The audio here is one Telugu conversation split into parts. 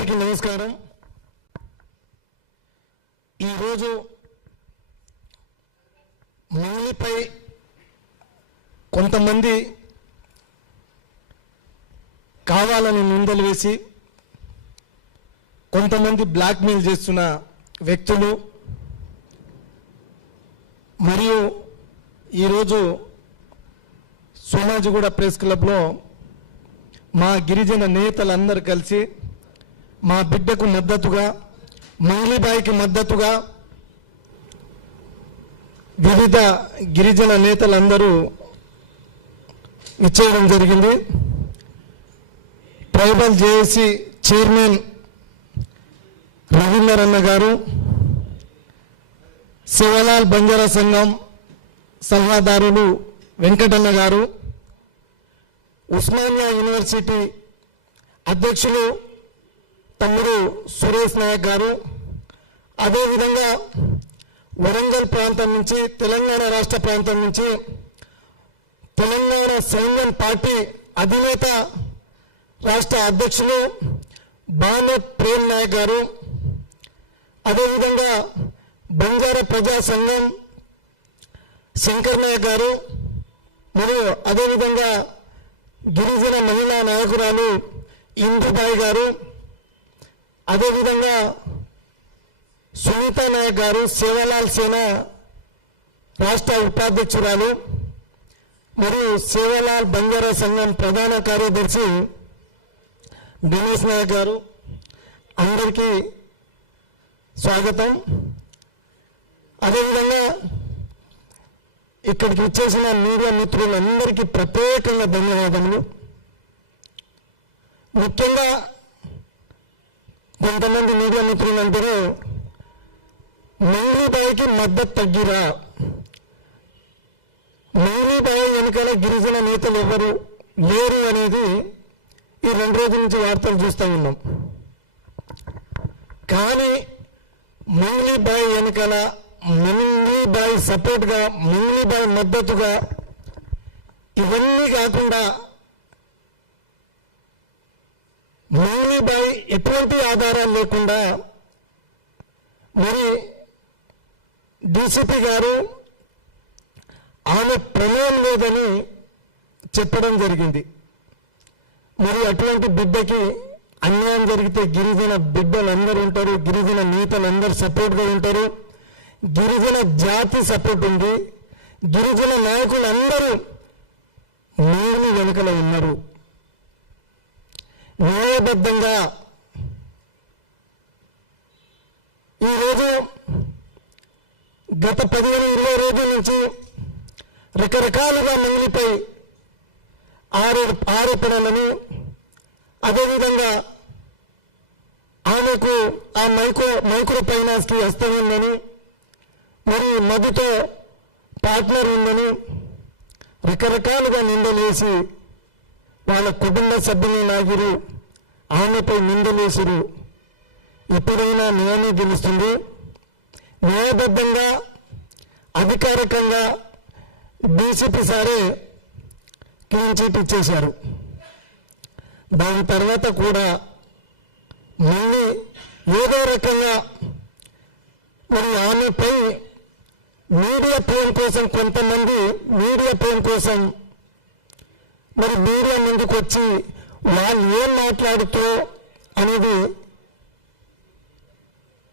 అందరికీ నమస్కారం. ఈరోజు మంగ్లీపై కొంతమంది కావాలని నిందలు వేసి కొంతమంది బ్లాక్మెయిల్ చేస్తున్న వ్యక్తులు మరియు ఈరోజు సోమాజిగూడ ప్రెస్ క్లబ్లో మా గిరిజన నేతలందరూ కలిసి మా బిడ్డకు మద్దతుగా మంగ్లీబాయికి మద్దతుగా వివిధ గిరిజన నేతలందరూ ఇచ్చేయడం జరిగింది. ట్రైబల్ జేఏసీ చైర్మన్ రవీందర్ అన్న గారు, శివలాల్ బంజారా సంఘం సలహాదారులు వెంకటన్న గారు, ఉస్మానియా యూనివర్సిటీ అధ్యక్షులు తమ్ముడు సురేష్ నాయక్ గారు, అదేవిధంగా వరంగల్ ప్రాంతం నుంచి తెలంగాణ రాష్ట్ర ప్రాంతం నుంచి తెలంగాణ సైన్యం పార్టీ అధినేత రాష్ట్ర అధ్యక్షులు బానోత్ ప్రేమ్ నాయక్ గారు, అదేవిధంగా బంజారా ప్రజా సంఘం శంకర్ నాయక్ గారు, మరియు అదేవిధంగా గిరిజన మహిళా నాయకురాలు ఇందుబాయి గారు, అదేవిధంగా సునీతా నాయక్ గారు, సేవాలాల్ సేన రాష్ట్ర ఉపాధ్యక్షురాలు, మరియు సేవాలాల్ బంజారా సంఘం ప్రధాన కార్యదర్శి గణేష్ నాయక్ గారు, అందరికీ స్వాగతం. అదేవిధంగా ఇక్కడికి వచ్చేసిన మీడియా మిత్రులందరికీ ప్రత్యేకంగా ధన్యవాదములు. ముఖ్యంగా కొంతమంది మీడియా మిత్రులు అంటారు మంగ్లీబాయికి మద్దతు తగ్గిరా, మంగ్లీబాయి వెనుకల గిరిజన నేతలు ఎవరు లేరు అనేది ఈ 2 రోజుల నుంచి వార్తలు చూస్తూ ఉన్నాం. కానీ మంగ్లీబాయి వెనుకల, మంగ్లీబాయి సపోర్ట్గా, మంగ్లీబాయి మద్దతుగా ఇవన్నీ కాకుండా మంగ్లీబాయి ఎటువంటి ఆధారాలు లేకుండా మరి డీసీపీ గారు ఆమె ప్రమేయం లేదని చెప్పడం జరిగింది. మరి అటువంటి బిడ్డకి అన్యాయం జరిగితే గిరిజన బిడ్డలందరూ ఉంటారు, గిరిజన నేతలందరూ సపోర్ట్గా ఉంటారు, గిరిజన జాతి సపోర్ట్ ఉంది, గిరిజన నాయకులందరూ మంగ్లీ వెనుకల ఉన్నారు. న్యాయబద్ధంగా ఈరోజు గత 15-20 రోజుల నుంచి రకరకాలుగా మంగ్లీపై ఆరోపణలను, అదేవిధంగా ఆమెకు ఆ మైక్రో ఫైనాన్స్కి హస్తం ఉందని, మరి మధుతో పార్ట్నర్ ఉందని రకరకాలుగా నిందలు వేసి వాళ్ళ కుటుంబ సభ్యులు లాగిరు, ఆమెపై నిందలు వేసిరు. ఎప్పుడైనా న్యాయమే గెలుస్తుంది. న్యాయబద్ధంగా అధికారికంగా డీసీపీ సారే క్లీన్ చీట్ ఇచ్చేశారు. దాని తర్వాత కూడా మళ్ళీ ఏదో రకంగా మరి ఆమెపై మీడియా పేరు కోసం, కొంతమంది మీడియా పేరు కోసం మరి మీడియా ముందుకు వచ్చి వాళ్ళు ఏం మాట్లాడుతూ అనేది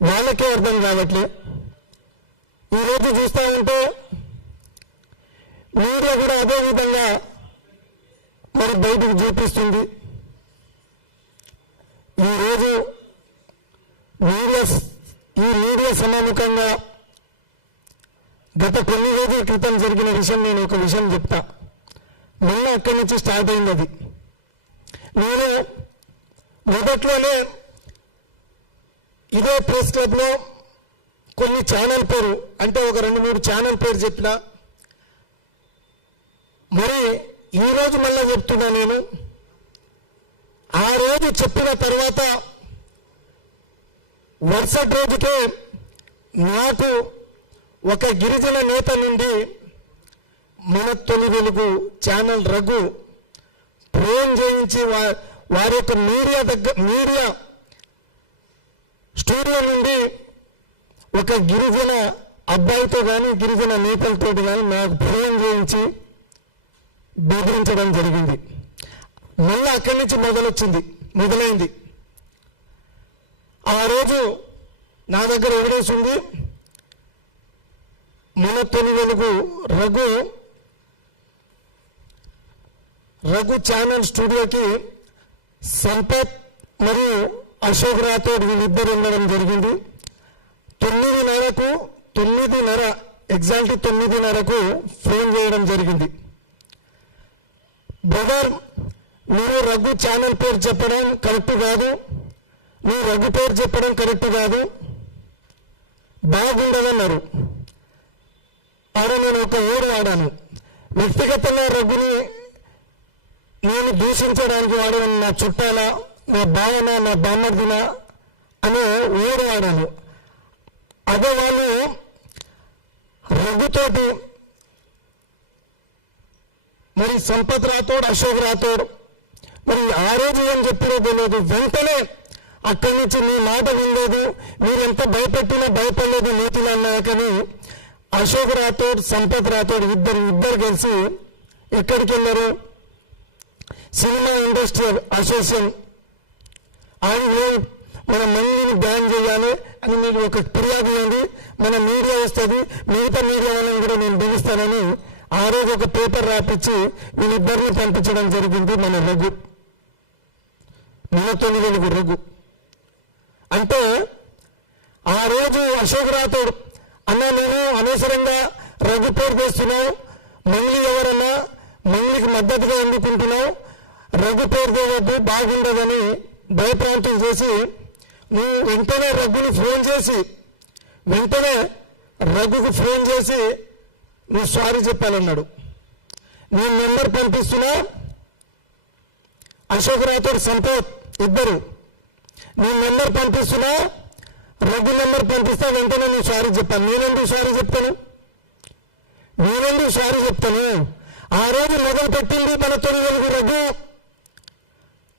వాళ్ళకే అర్థం కావట్లే. ఈరోజు చూస్తూ ఉంటే మీడియా కూడా అదే విధంగా మరి బయటకు చూపిస్తుంది. ఈరోజు మీడియా సమాముఖంగా గత కొన్ని రోజుల క్రితం జరిగిన విషయం, నేను ఒక విషయం చెప్తా. మొన్న అక్కడి నుంచి స్టార్ట్ అయింది అది. నేను మొదట్లోనే ఇదే ప్రెస్ క్లబ్లో కొన్ని ఛానల్ పేరు, అంటే ఒక 2-3 ఛానల్ పేరు చెప్పిన. మరి ఈరోజు మళ్ళీ చెప్తున్నా. నేను ఆ రోజు చెప్పిన తర్వాత మరుసటి రోజుకే నాకు ఒక గిరిజన నేత నుండి మన తొలి వెలుగు ఛానల్ రఘు ఫోన్ చేయించి వారి యొక్క మీడియా స్టూడియో నుండి ఒక గిరిజన అబ్బాయితో కానీ గిరిజన నేతలతో కానీ నాకు ఫోన్ చేయించి బెదిరించడం జరిగింది. మళ్ళీ అక్కడి నుంచి మొదలైంది. ఆ రోజు నా దగ్గర ఎవిడెన్స్ ఉంది. మన తొలి వెలుగు రఘు ఛానల్ స్టూడియోకి సంపత్ మరియు అశోక్ రాథోడ్ వీళ్ళిద్దరు ఉండడం జరిగింది. 9:30 ఎగ్జాక్ట్లీ 9:30కు ఫోన్ చేయడం జరిగింది. బ్రదర్, మీరు రఘు ఛానల్ పేరు చెప్పడం కరెక్ట్ కాదు, మీరు రఘు పేరు చెప్పడం కరెక్ట్ కాదు, బాగుండదన్నారు. అరే నేను ఒక ఊరు వాడాను, వ్యక్తిగతంగా రఘుని నేను దూషించడానికి వాడాను, నా చుట్టాల, నా భావన, నా బామ్మర్దిన అనే ఊరు వాడాను. అదే వాళ్ళు రఘుతోటి మరి సంపత్ రాథోడ్, అశోక్ రాథోడ్ మరి ఆ రోజు ఏం చెప్పినో తెలియదు. వెంటనే అక్కడి నుంచి నీ మాట వినలేదు, మీరెంత భయపెట్టినా భయపడలేదు నీతిలో అన్నా. కానీ అశోక్ రాథోడ్, సంపత్ రాథోడ్ ఇద్దరు కలిసి ఎక్కడికి వెళ్ళారు? సినిమా ఇండస్ట్రియల్ అసోసియేషన్ ఆయన మన మందిని బ్యాన్ చేయాలి అని మీకు ఒక ఫిర్యాదు ఇవ్వండి, మన మీడియా వస్తుంది, మిగతా మీడియా వాళ్ళని కూడా నేను పిలుస్తానని ఆ రోజు ఒక పేపర్ రాపించి వీళ్ళిద్దరిని పంపించడం జరిగింది. మన తొలి వెలుగు రఘు అంటే ఆ రోజు అశోక్ రాథోడ్ అన్న నేను అనవసరంగా రఘు పేరు తెస్తున్నావు, మంగ్లీ ఎవరన్నా మంగ్లీకి మద్దతుగా ఎందుకుంటున్నావు, రఘు పేరు తేవద్దు బాగుండదని భయప్రాంతం చేసి నువ్వు వెంటనే రఘుకు ఫోన్ చేసి నువ్వు సారీ చెప్పాలన్నాడు. నేను నెంబర్ పంపిస్తున్నా, అశోక్ రాథోడ్, సంపత్ ఇద్దరు నేను నెంబర్ పంపిస్తున్నా, రఘు నెంబర్ పంపిస్తా, వెంటనే నువ్వు సారీ చెప్పాను. నేనెందుకు సారీ చెప్తాను? ఆ రోజు మొదలు పెట్టింది మన తొలి వెలుగు రఘు,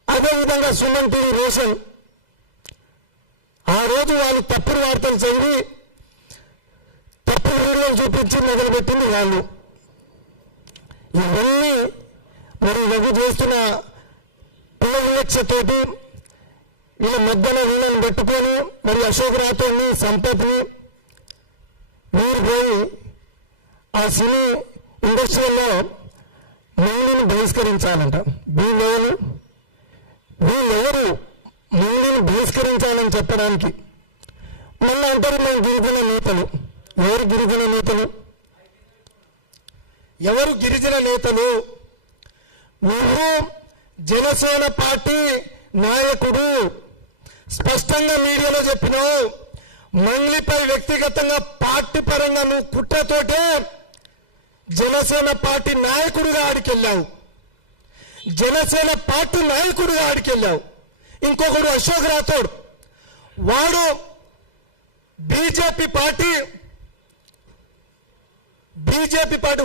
అదేవిధంగా సుమన్ టీవీ రోషన్. ఆ రోజు వాళ్ళు తప్పుడు వార్తలు చదివి తప్పుడు వీడియోలు చూపించి మొదలుపెట్టింది వాళ్ళు. ఇవన్నీ మరి రఘు చేస్తున్న పిల్ల వివక్షతోటి వీళ్ళ మధ్యలో వీళ్ళని పెట్టుకొని మరి అశోక్ రాథోడ్ని, సంపత్ని మీరు పోయి ఆ సినీ ఇండస్ట్రీలో మంగ్లీని బహిష్కరించాలంట. వీళ్ళెవరు మంగ్లీని బహిష్కరించాలని చెప్పడానికి మళ్ళీ అంటారు మేము గిరిజన నేతలు. ఎవరు గిరిజన నేతలు? నువ్వు జనసేన పార్టీ నాయకుడు స్పష్టంగా మీడియాలో చెప్పినావు. మంగ్లీపై వ్యక్తిగతంగా పార్టీ పరంగా నువ్వు కుట్రతోటే జనసేన పార్టీ నాయకుడిగా ఆడికెళ్ళావు. ఇంకొకడు అశోక్ రాథోడ్, వాడు బీజేపీ పార్టీ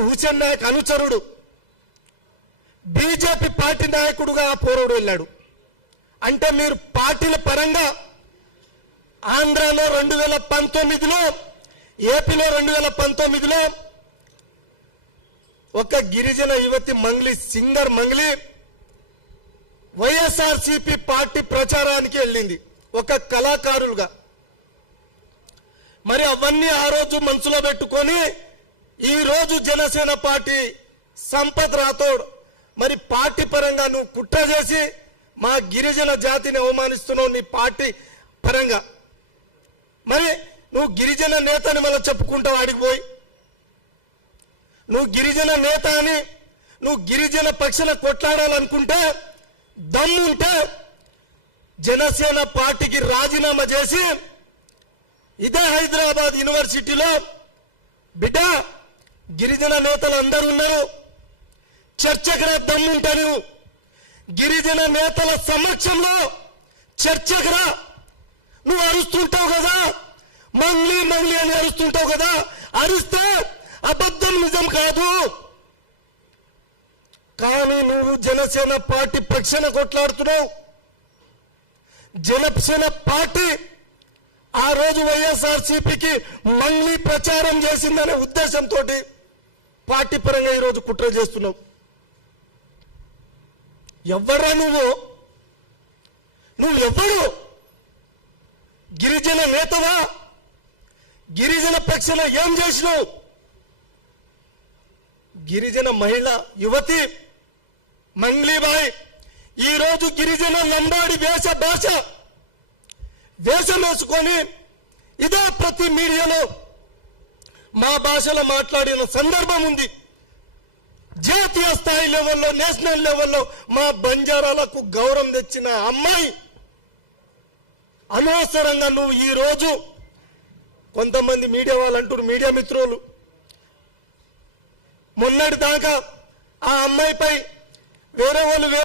హుసేన్ నాయక్ అనుచరుడు, బీజేపీ పార్టీ నాయకుడుగా పోరాడు వెళ్ళాడు. అంటే మీరు పార్టీల పరంగా ఆంధ్రాలో 2019లో, ఏపీలో 2019లో ఒక గిరిజన యువతి సింగర్ మంగ్లీ వైఎస్ఆర్సీపీ పార్టీ ప్రచారానికి వెళ్ళింది ఒక కళాకారులుగా. మరి అవన్నీ ఆ రోజు మనసులో పెట్టుకొని ఈ రోజు జనసేన పార్టీ సంపత్ రాథోడ్ మరి పార్టీ పరంగా నువ్వు కుట్ర చేసి మా గిరిజన జాతిని అవమానిస్తున్నావు నీ పార్టీ పరంగా. మరి నువ్వు గిరిజన నేతని మళ్ళీ చెప్పుకుంటావు ఆడికి పోయి. నువ్వు గిరిజన నేత అని నువ్వు గిరిజన పక్షాన కొట్లాడాలనుకుంటే దమ్ముంటే జనసేన పార్టీకి రాజీనామా చేసి ఇదే హైదరాబాద్ యూనివర్సిటీలో బిడ్డ గిరిజన నేతలు అందరూ ఉన్నారు, చర్చకు రా. దమ్ముంటే నువ్వు గిరిజన నేతల సమక్షంలో చర్చకు రా. నువ్వు అరుస్తుంటావు కదా, మంగ్లీ అని అరుస్తుంటావు కదా, అరిస్తే అబద్ధం నిజం కాదు. కానీ నువ్వు జనసేన పార్టీ పక్షాన కొట్లాడుతున్నావు. జనసేన పార్టీ ఆ రోజు వైఎస్ఆర్సీపీకి మంగ్లీ ప్రచారం చేసిందనే ఉద్దేశంతో పార్టీ పరంగా ఈరోజు కుట్ర చేస్తున్నావు. ఎవరా నువ్వెవడు? గిరిజన నేతవా? గిరిజన పక్షాన ఏం చేసినావు? గిరిజన మహిళ యువతి మంగ్లీబాయ్ ఈరోజు గిరిజన లంబాడి వేషం వేసుకొని ఇదే ప్రతి మీడియాలో మా భాషలో మాట్లాడిన సందర్భం ఉంది. జాతీయ స్థాయి లెవెల్లో, నేషనల్ లెవెల్లో మా బంజారాలకు గౌరవం తెచ్చిన అమ్మాయి అనవసరంగా నువ్వు ఈరోజు కొంతమంది మీడియా వాళ్ళు అంటారు, మీడియా మిత్రులు మొన్నటి దాకా ఆ అమ్మాయిపై వేరే వాళ్ళు